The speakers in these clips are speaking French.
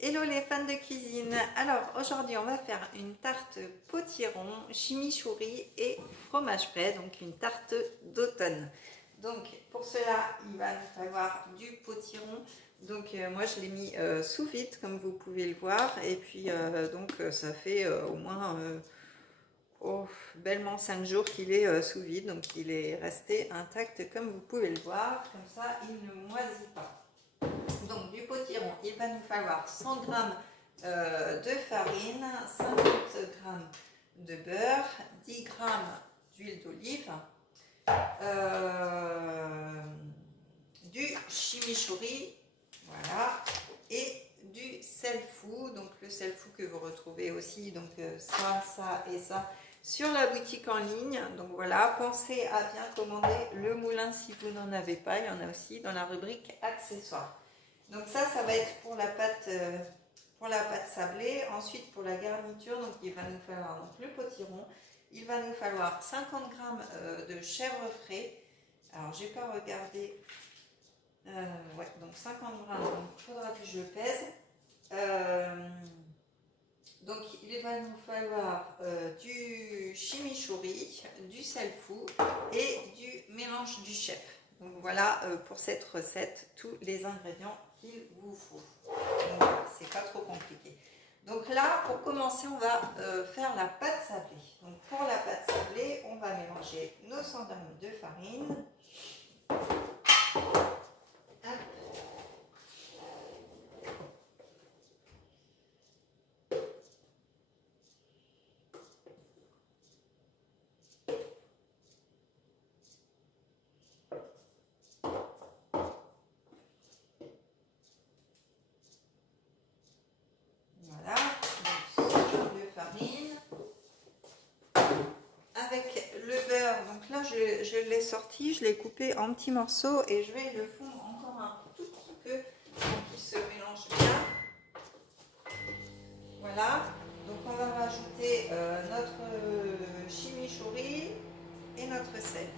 Hello les fans de cuisine. Alors aujourd'hui on va faire une tarte potiron, chimichurri et fromage frais, donc une tarte d'automne. Donc pour cela il va nous falloir du potiron. Donc moi je l'ai mis sous vide comme vous pouvez le voir, et puis donc ça fait au moins bellement 5 jours qu'il est sous vide, donc il est resté intact comme vous pouvez le voir, comme ça il ne moisit pas. Donc du potiron, il va nous falloir 100 g de farine, 50 g de beurre, 10 g d'huile d'olive, du chimichurri, voilà, et du sel fou. Donc le sel fou que vous retrouvez aussi, donc ça et ça sur la boutique en ligne. Donc voilà, pensez à bien commander le moulin si vous n'en avez pas, il y en a aussi dans la rubrique accessoires. Donc ça va être pour la pâte sablée. Ensuite pour la garniture, donc il va nous falloir donc le potiron, il va nous falloir 50 g de chèvre frais. Alors j'ai pas regardé, ouais, donc 50 g, donc il faudra que je pèse. Donc il va nous falloir du chimichurri, du sel fou et du mélange du chef. Donc voilà pour cette recette tous les ingrédients qu'il vous faut. C'est pas trop compliqué. Donc là, pour commencer, on va faire la pâte sablée. Donc pour la pâte sablée, on va mélanger nos 100 g de farine. Avec le beurre, donc là je l'ai sorti, je l'ai coupé en petits morceaux et je vais le fondre encore un tout petit peu pour qu'il se mélange bien. Voilà, donc on va rajouter notre chimichurri et notre sel.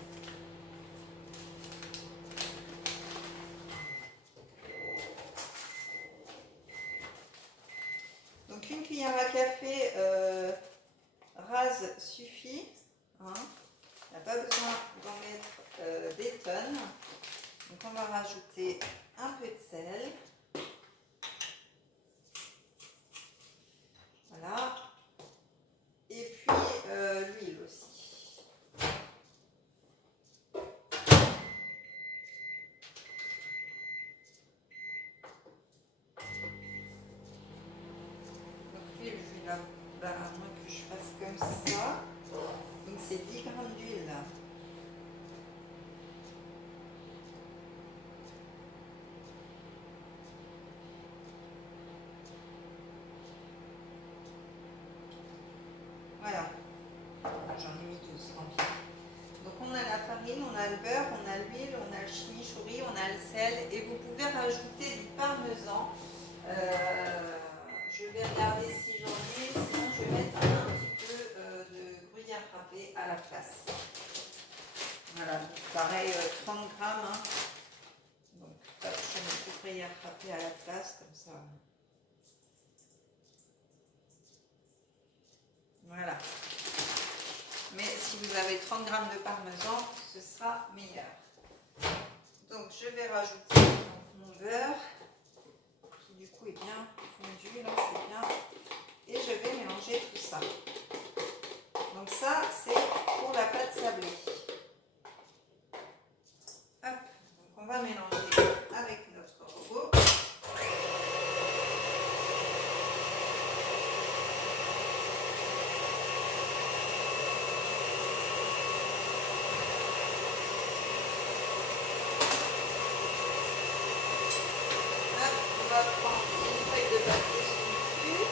Donc une cuillère à café rase suffit. Hein. On n'a pas besoin d'en mettre des tonnes. Donc on va rajouter un peu de sel. Voilà. Et puis l'huile aussi. Donc l'huile, je vais la moins que je fasse comme ça. Donc c'est 10 g d'huile. Voilà, j'en ai mis 12. Donc on a la farine, on a le beurre, on a l'huile, on a le chimichurri, on a le sel et vous pouvez rajouter du parmesan. Je vais regarder si j'en ai, sinon je vais mettre un petit peu de gruyère râpé à la place. Voilà, pareil 30 g. Hein. Donc hop, je mets du gruyère râpé à la place comme ça. Voilà. Mais si vous avez 30 g de parmesan, ce sera meilleur. Donc je vais rajouter mon beurre qui du coup est bien fondu, là c'est bien. Et je vais mélanger tout ça. Donc ça c'est pour la pâte sablée. Hop, donc on va mélanger avec notre robot. On va prendre une feuille de papier dessus.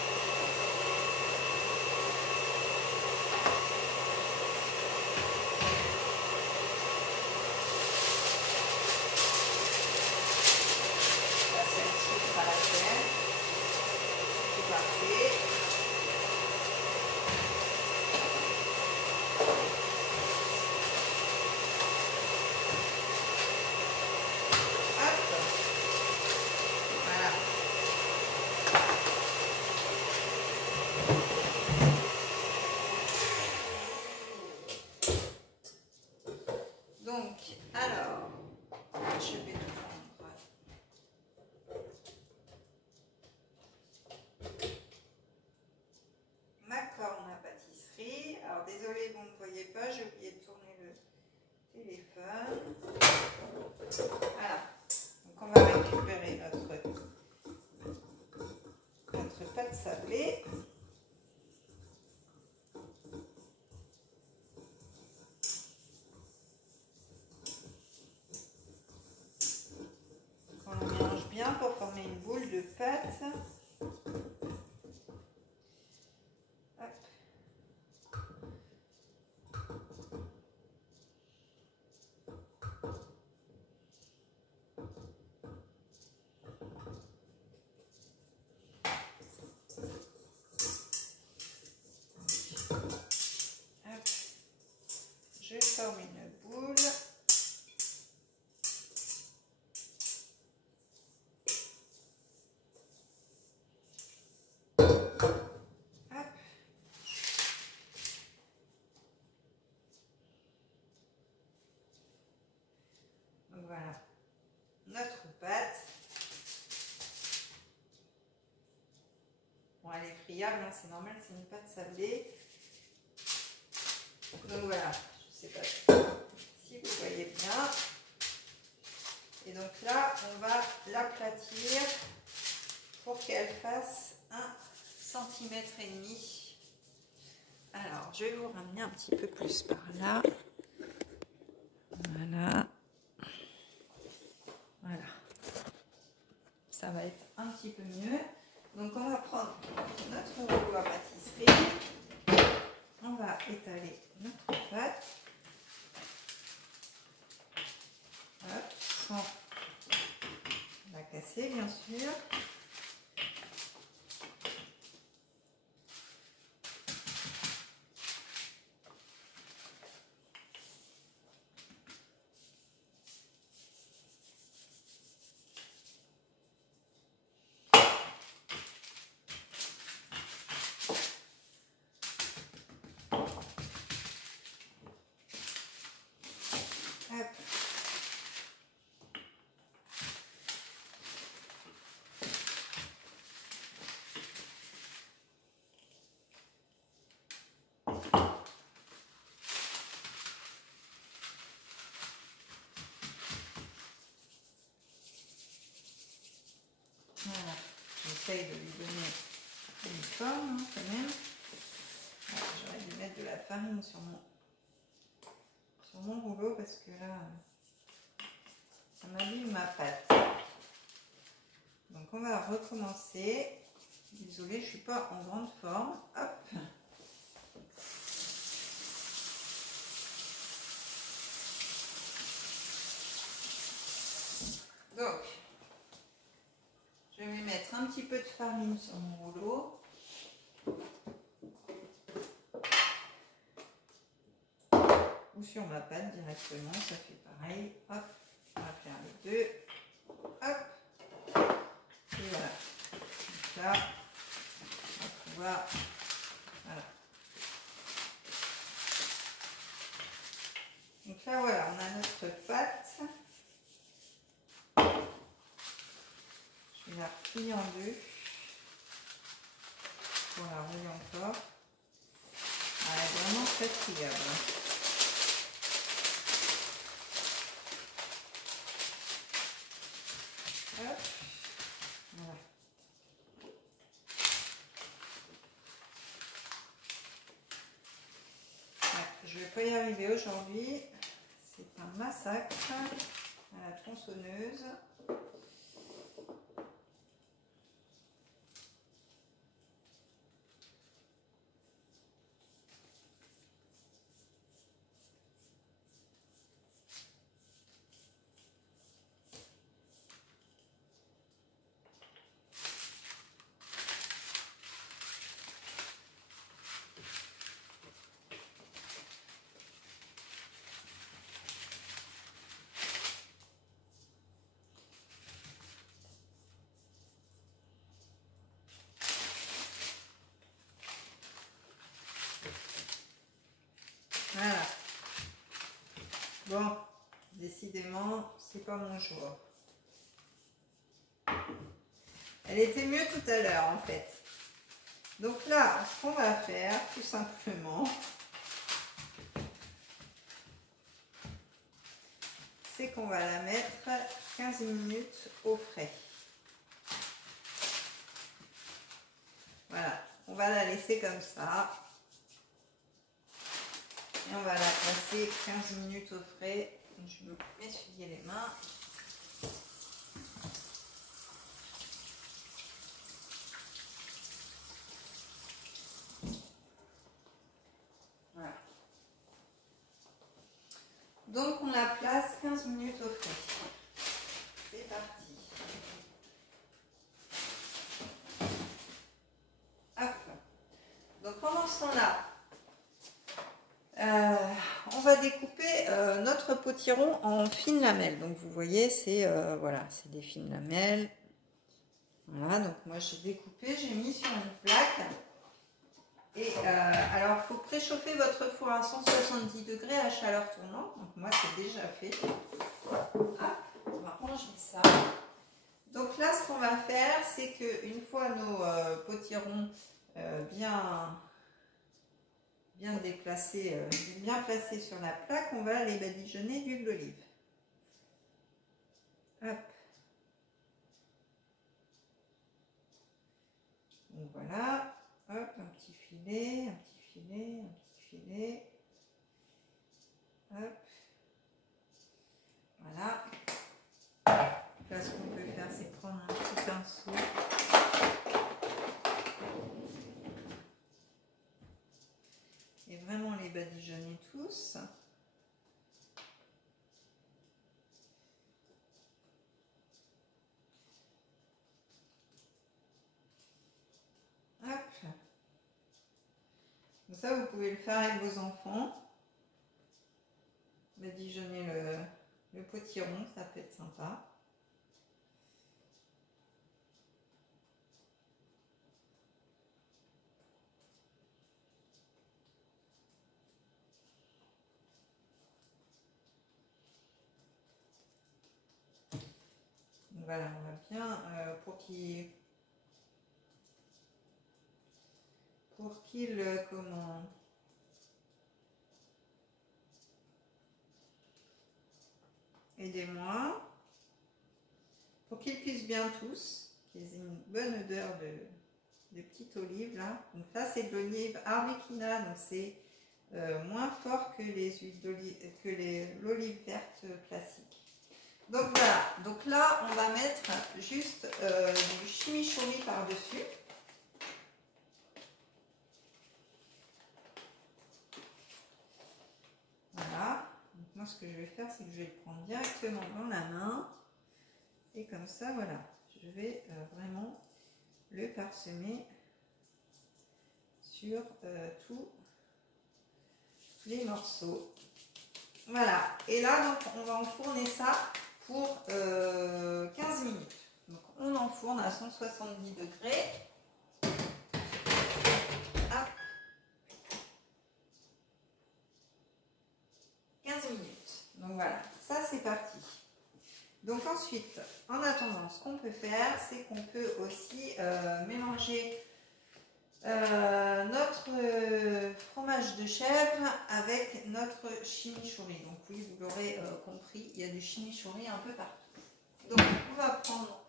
pâte sablée. On le mélange bien pour former une boule de pâte. Je forme une boule. Hop. Donc voilà notre pâte. Bon, elle est friable, hein, c'est normal, c'est une pâte sablée. Donc voilà, je ne sais pas si vous voyez bien. Et donc là, on va l'aplatir pour qu'elle fasse 1,5 cm. Alors, je vais vous ramener un petit peu plus par là. Voilà. Voilà. Ça va être un petit peu mieux. Donc, on va prendre notre rouleau à pâtisserie. On va étaler notre pâte. Hop, sans la casser, bien sûr. Voilà, j'essaye de lui donner une forme hein, quand même. J'aurais dû mettre de la farine sur mon rouleau parce que là, ça m'abîme ma pâte. Donc on va recommencer. Désolée, je ne suis pas en grande forme. Hop. Donc, je vais mettre un petit peu de farine sur mon rouleau. Ou sur ma pâte directement, ça fait pareil. Hop, on va faire les deux. Hop. Et voilà. Donc là, on va pouvoir... Voilà. Donc là, voilà, on a notre pâte. Je vais la replier en deux pour la rouler encore. Elle est vraiment très friable. Hop. Voilà. Ouais, je ne vais pas y arriver aujourd'hui. C'est un massacre à la tronçonneuse. Voilà. Bon, décidément, c'est pas mon jour. Elle était mieux tout à l'heure en fait. Donc là, ce qu'on va faire, tout simplement, c'est qu'on va la mettre 15 minutes au frais. va la laisser comme ça. Et on va la passer 15 minutes au frais. Je vais m'essuyer les mains. Voilà. Donc on la place 15 minutes au frais. C'est parti. Hop. Donc pendant ce temps-là, on va découper notre potiron en fines lamelles. Donc vous voyez, c'est voilà, c'est des fines lamelles. Voilà, donc moi j'ai découpé, j'ai mis sur une plaque. Et alors, il faut préchauffer votre four à 170 degrés à chaleur tournante. Donc moi c'est déjà fait. Hop, on va ranger ça. Donc là, ce qu'on va faire, c'est qu'une fois nos potirons bien déplacés, bien placés sur la plaque, on va les badigeonner d'huile d'olive. Hop. Donc voilà, hop, un petit filet, un petit filet, un petit filet. Hop. Voilà. Là, ce qu'on peut faire, c'est prendre un petit pinceau. Et vraiment les badigeonner tous. Hop. Comme ça, vous pouvez le faire avec vos enfants. Badigeonner le potiron, ça peut être sympa. Voilà, on va bien pour qu'il comment aidez-moi pour qu'ils cuisent bien tous, qu'ils aient une bonne odeur de petite olive là. Donc là c'est de l'olive Arbequina, donc c'est moins fort que les huiles d'olive, que l'olive verte classique. Donc voilà, donc là on va mettre juste du chimichurri par-dessus. Voilà, donc moi ce que je vais faire, c'est que je vais le prendre directement dans la main. Et comme ça, voilà, je vais vraiment le parsemer sur tous les morceaux. Voilà, et là, donc, on va enfourner ça pour 15 minutes. Donc, on enfourne à 170 degrés. Hop. 15 minutes. Donc, voilà, ça, c'est parti. Donc, ensuite, en attendant, ce qu'on peut faire, c'est qu'on peut aussi mélanger notre fromage de chèvre avec notre chimichurri. Donc oui, vous l'aurez compris, il y a du chimichurri un peu partout. Donc on va prendre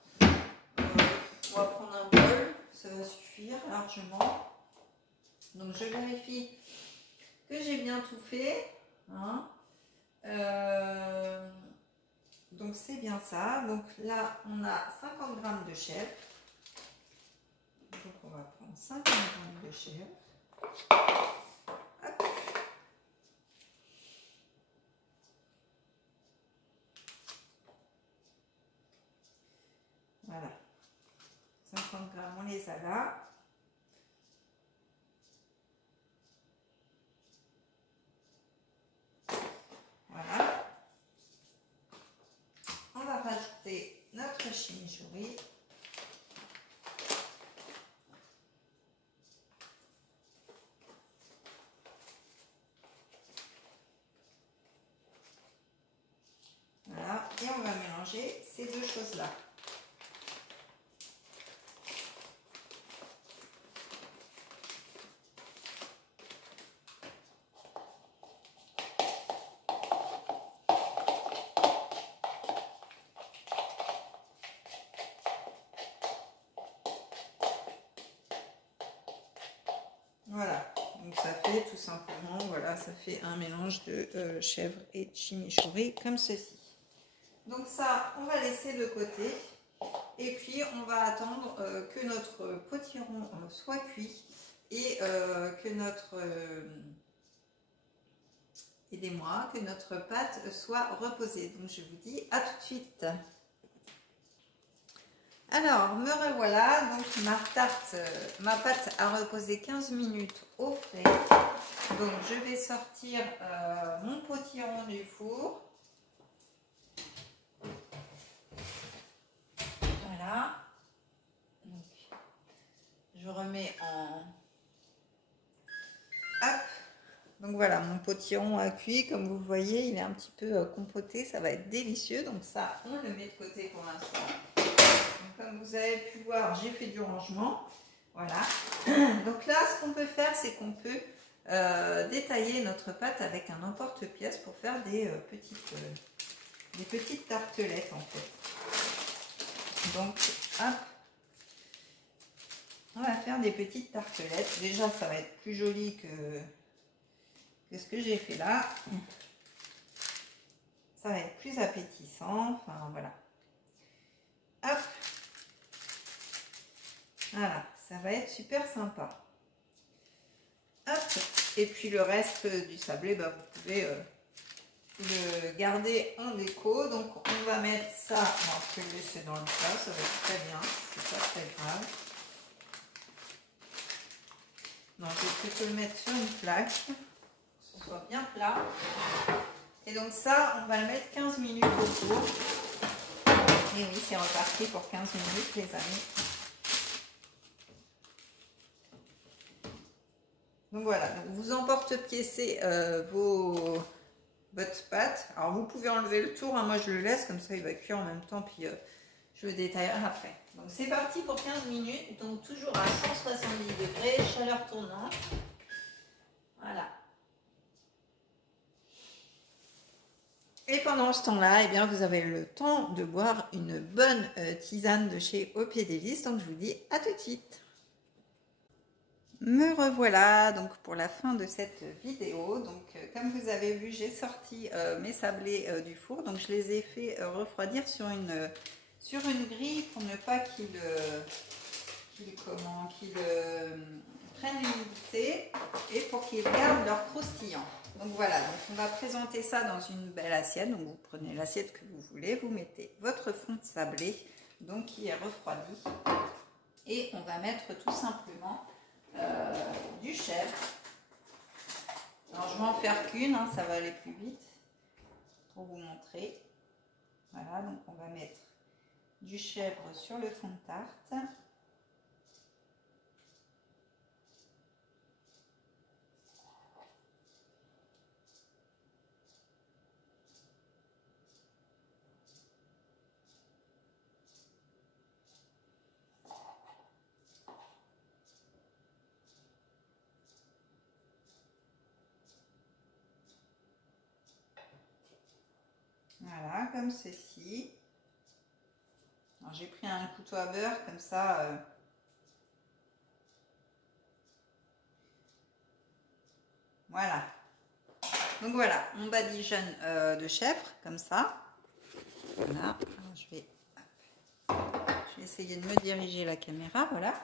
un bol, ça va suffire largement. Donc je vérifie que j'ai bien tout fait. Hein. Donc c'est bien ça. Donc là on a 50 g de chèvre. Donc on va prendre 50 g de chèvre. Hop. Voilà. 50 g, on les a là. Voilà. On va rajouter notre chimichurri. Voilà, et on va mélanger ces deux choses-là. Voilà, donc ça fait tout simplement, voilà, ça fait un mélange de chèvre et de chimichurri comme ceci. Donc ça, on va laisser de côté. Et puis, on va attendre que notre potiron soit cuit et que notre... aidez-moi, que notre pâte soit reposée. Donc, je vous dis à tout de suite. Alors, me revoilà. Donc, ma pâte a reposé 15 minutes au frais. Donc, je vais sortir mon potiron du four. Voilà. Donc, je remets en... Hop. Donc voilà, mon potiron a cuit. Comme vous voyez, il est un petit peu compoté. Ça va être délicieux. Donc ça, on le met de côté pour l'instant. Comme vous avez pu voir, j'ai fait du rangement. Voilà. Donc là, ce qu'on peut faire, c'est qu'on peut détailler notre pâte avec un emporte-pièce pour faire des petites tartelettes en fait. Donc, hop. On va faire des petites tartelettes. Déjà, ça va être plus joli que ce que j'ai fait là. Ça va être plus appétissant. Enfin, voilà. Hop. Voilà, ça va être super sympa. Hop. Et puis le reste du sablé, bah, vous pouvez le garder en déco. Donc, on va mettre ça. On va le laisser dans le plat. Ça va être très bien. C'est pas très grave. Donc, je vais plutôt le mettre sur une plaque, que ce soit bien plat. Et donc ça, on va le mettre 15 minutes au four. Et oui, c'est reparti pour 15 minutes, les amis. Donc voilà, donc vous emporte-piécez votre pâte. Alors, vous pouvez enlever le tour, hein. Moi, je le laisse, comme ça, il va cuire en même temps, puis je le détaillerai après. Donc, c'est parti pour 15 minutes, donc toujours à 170 degrés, chaleur tournante. Voilà. Et pendant ce temps-là, eh bien, vous avez le temps de boire une bonne tisane de chez Au Pied des Lys. Donc, je vous dis à tout de suite. Me revoilà donc pour la fin de cette vidéo. Donc, comme vous avez vu, j'ai sorti mes sablés du four. Donc, je les ai fait refroidir sur une grille pour ne pas qu'ils prennent l'humidité et pour qu'ils gardent leur croustillant. Donc voilà, donc on va présenter ça dans une belle assiette. Donc vous prenez l'assiette que vous voulez, vous mettez votre fond de sablé, donc qui est refroidi, et on va mettre tout simplement du chèvre. Alors je vais en faire qu'une, hein, ça va aller plus vite pour vous montrer. Voilà, donc on va mettre du chèvre sur le fond de tarte. Voilà, comme ceci. J'ai pris un couteau à beurre, comme ça. Voilà. Donc voilà, mon badigeonne de chèvre, comme ça. Voilà. Alors, je vais essayer de me diriger la caméra, voilà.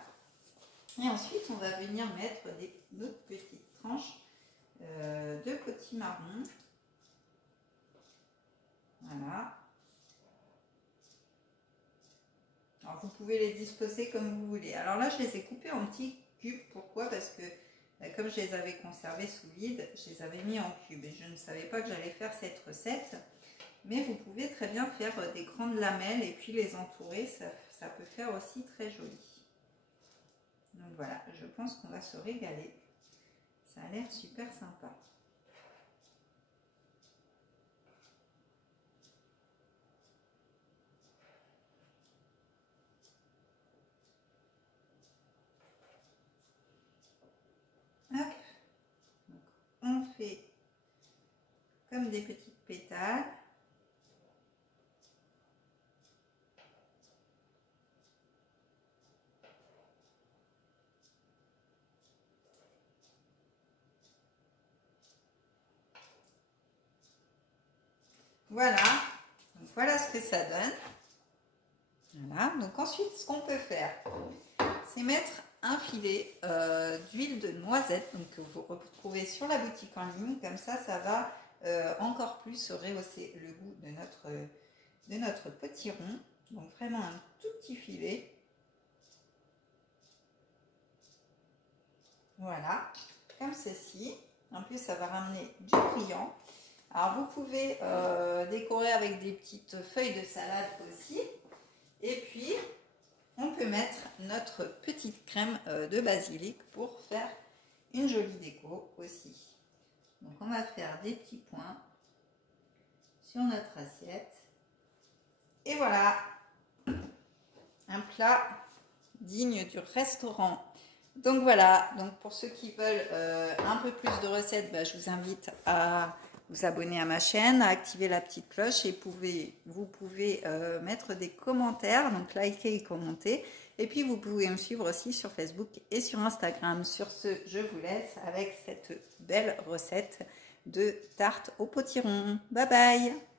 Et ensuite, on va venir mettre d'autres petites tranches de potimarron. Voilà. Alors, vous pouvez les disposer comme vous voulez. Alors là, je les ai coupés en petits cubes. Pourquoi? Parce que comme je les avais conservés sous vide, je les avais mis en cubes. Et je ne savais pas que j'allais faire cette recette. Mais vous pouvez très bien faire des grandes lamelles et puis les entourer. Ça peut faire aussi très joli. Donc voilà, je pense qu'on va se régaler. Ça a l'air super sympa. Hop. Donc, on fait comme des petites pétales. Voilà, donc voilà ce que ça donne. Voilà, donc ensuite ce qu'on peut faire, c'est mettre un filet d'huile de noisette, donc que vous retrouvez sur la boutique en ligne, comme ça va encore plus rehausser le goût de notre potiron. Donc vraiment un tout petit filet. Voilà, comme ceci. En plus ça va ramener du brillant. Alors vous pouvez décorer avec des petites feuilles de salade aussi. Et puis on peut mettre notre petite crème de basilic pour faire une jolie déco aussi. Donc on va faire des petits points sur notre assiette. Et voilà, un plat digne du restaurant. Donc voilà, donc pour ceux qui veulent un peu plus de recettes, je vous invite à vous abonner à ma chaîne, à activer la petite cloche et vous pouvez mettre des commentaires, donc liker et commenter. Et puis vous pouvez me suivre aussi sur Facebook et sur Instagram. Sur ce, je vous laisse avec cette belle recette de tarte au potiron. Bye bye!